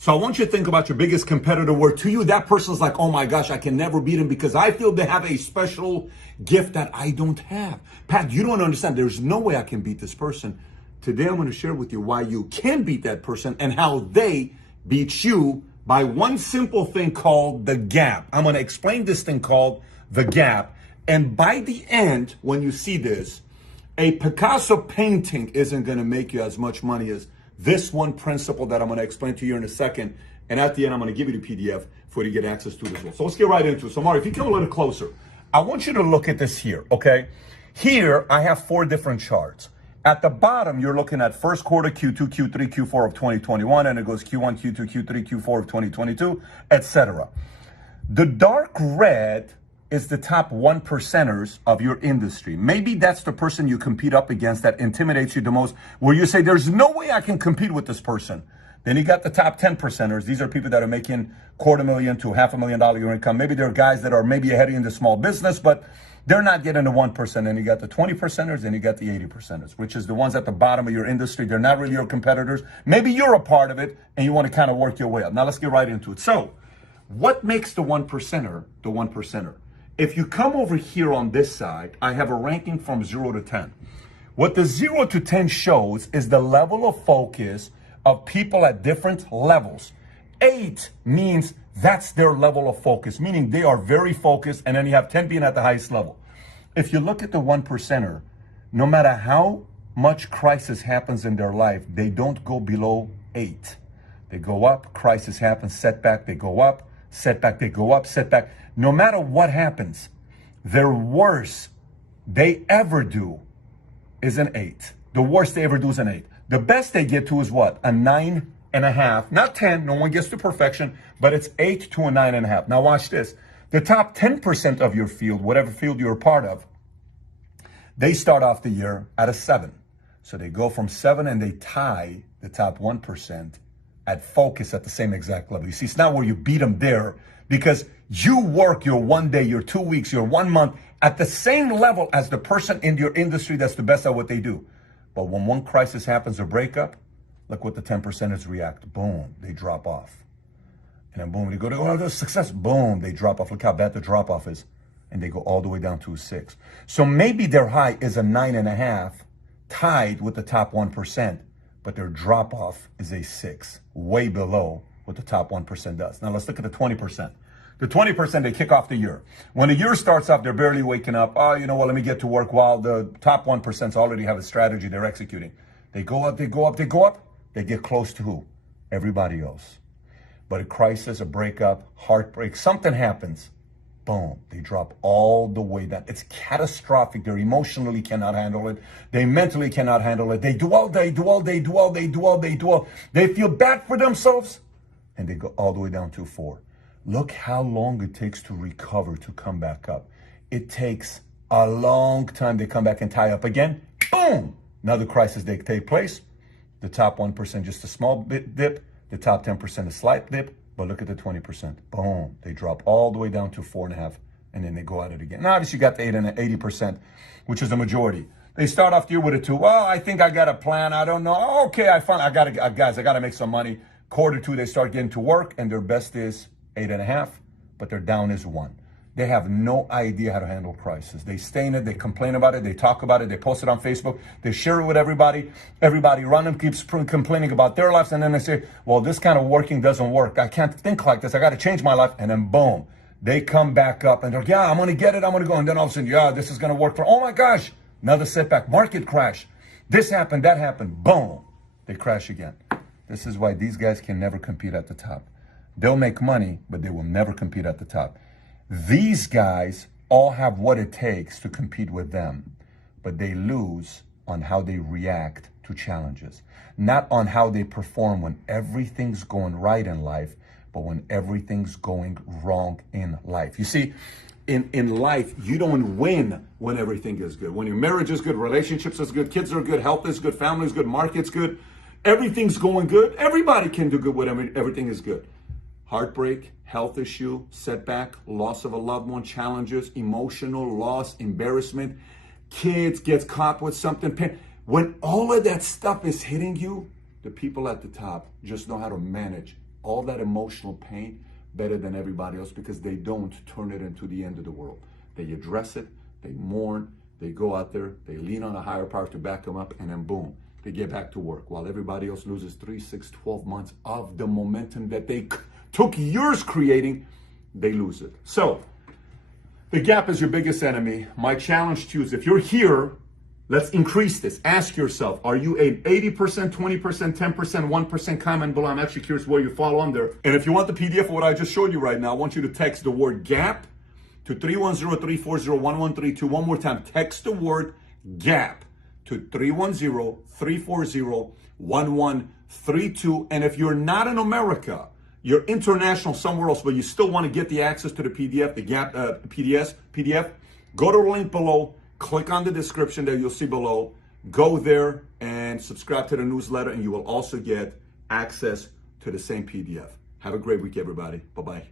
So I want you to think about your biggest competitor where to you, that person's like, oh my gosh, I can never beat him because I feel they have a special gift that I don't have. Pat, you don't understand. There's no way I can beat this person. Today, I'm going to share with you why you can beat that person and how they beat you by one simple thing called the gap. I'm going to explain this thing called the gap. And by the end, when you see this, a Picasso painting isn't going to make you as much money as this one principle that I'm going to explain to you in a second. And at the end, I'm going to give you the PDF for you to get access to this one. So let's get right into it. So Mario, if you come a little closer, I want you to look at this here, okay? Here, I have 4 different charts. At the bottom, you're looking at first quarter, Q2, Q3, Q4 of 2021, and it goes Q1, Q2, Q3, Q4 of 2022, etc. The dark red is the top 1%ers of your industry. Maybe that's the person you compete up against that intimidates you the most, where you say, there's no way I can compete with this person. Then you got the top 10%ers. These are people that are making $250,000 to $500,000 year income. Maybe they're guys that are maybe ahead in the small business, but they're not getting the 1%. And you got the 20%ers and you got the 80%ers, which is the ones at the bottom of your industry. They're not really your competitors. Maybe you're a part of it and you want to kind of work your way up. Now let's get right into it. So what makes the 1%er the 1%er? If you come over here on this side, I have a ranking from 0 to 10. What the 0 to 10 shows is the level of focus of people at different levels. 8 means that's their level of focus, meaning they are very focused, and then you have 10 being at the highest level. If you look at the 1%er, no matter how much crisis happens in their life, they don't go below 8. They go up, crisis happens, setback, they go up, setback, they go up, setback. No matter what happens, their worst they ever do is an 8. The worst they ever do is an 8. The best they get to is what? A 9.5. Not 10. No one gets to perfection, but it's 8 to a 9.5. Now watch this. The top 10% of your field, whatever field you're a part of, they start off the year at a 7. So they go from 7 and they tie the top 1% at focus at the same exact level. You see, it's not where you beat them there because you work your 1 day, your 2 weeks, your 1 month at the same level as the person in your industry that's the best at what they do. But when one crisis happens, a breakup, look what the 10%ers react. Boom, they drop off. And then boom, they go to, oh, there's success. Boom, they drop off. Look how bad the drop off is. And they go all the way down to a 6. So maybe their high is a 9.5, tied with the top 1%, but their drop off is a 6, way below what the top 1% does. Now let's look at the 20%. The 20%, they kick off the year. When the year starts off, they're barely waking up. Oh, you know what, let me get to work, while the top 1% already have a strategy they're executing. They go up, they go up, they go up. They get close to who? Everybody else. But a crisis, a breakup, heartbreak, something happens. Boom, they drop all the way down. It's catastrophic. They emotionally cannot handle it. They mentally cannot handle it. They do all day, do all day, do all day, do all day, do all. They feel bad for themselves. And they go all the way down to 4. Look how long it takes to recover, to come back up. It takes a long time. They come back and tie up again. Boom! Another crisis, they take place. The top 1%, just a small bit dip. The top 10%, a slight dip. But look at the 20%. Boom! They drop all the way down to 4.5, and then they go at it again. Now, obviously, you got the 8 and 80%, which is the majority. They start off the year with a 2. Well, I think I got a plan. I don't know. Okay, I got to make some money. Quarter 2, they start getting to work, and their best is 8.5, but their down is 1. They have no idea how to handle crisis. They stay in it, they complain about it, they talk about it, they post it on Facebook, they share it with everybody. Everybody around them keeps complaining about their lives, and then they say, well, this kind of working doesn't work. I can't think like this. I got to change my life. And then boom, they come back up and they're like, yeah, I'm going to get it. I'm going to go. And then all of a sudden, yeah, this is going to work for, oh my gosh, another setback, market crash. This happened, that happened. Boom, they crash again. This is why these guys can never compete at the top. They'll make money, but they will never compete at the top. These guys all have what it takes to compete with them, but they lose on how they react to challenges, not on how they perform when everything's going right in life, but when everything's going wrong in life. You see, in life, you don't win when everything is good. When your marriage is good, relationships is good, kids are good, health is good, family is good, market's good, everything's going good. Everybody can do good when everything is good. Heartbreak, health issue, setback, loss of a loved one, challenges, emotional loss, embarrassment, kids gets caught with something. When all of that stuff is hitting you, the people at the top just know how to manage all that emotional pain better than everybody else because they don't turn it into the end of the world. They address it, they mourn, they go out there, they lean on a higher power to back them up, and then boom, they get back to work. While everybody else loses 3, 6, 12 months of the momentum that they took years creating, they lose it. So, the gap is your biggest enemy. My challenge to you is if you're here, let's increase this. Ask yourself, are you an 80%, 20%, 10%, 1%? Comment below. I'm actually curious where you fall under. And if you want the PDF of what I just showed you right now, I want you to text the word GAP to 310-340-1132. One more time, text the word GAP to 310-340-1132. And if you're not in America, you're international somewhere else, but you still want to get the access to the PDF, the GAP PDF, go to the link below, click on the description that you'll see below, go there and subscribe to the newsletter, and you will also get access to the same PDF. Have a great week, everybody. Bye-bye.